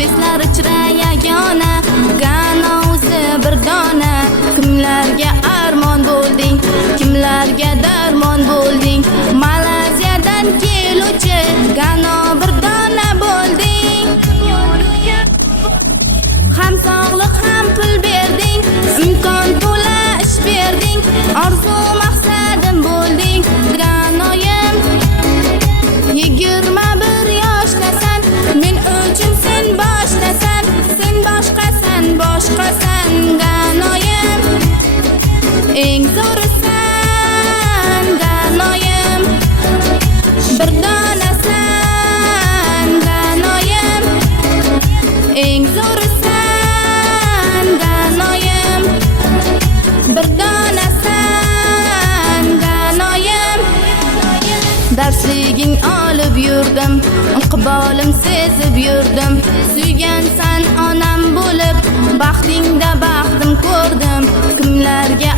nafislar ichra yagona, Gano o'zi bir dona. Kimlarga armon bo'lding, kimlarga darmon bo'lding, Malayziyadan keluvchi Gano bir dona bo'lding. Ham sog'liq ham pul berding, imkon to'la ish berding, orzu maqsadim bo'lding Ganoyim. 21 yoshdasan, men uchun sen boshdasan, sen boshqasan, boshqasan Ganoyim. Eng zo'risan Ganoyim, bir donasan Ganoyim. Eng zo'risan Ganoyim, bir donasan Ganoyim. Darsliging olib yurdim, iqbolim sezib yurdim, suygansan onam bo'lib, baxtingda baxtim ko'rdim. Kimlarga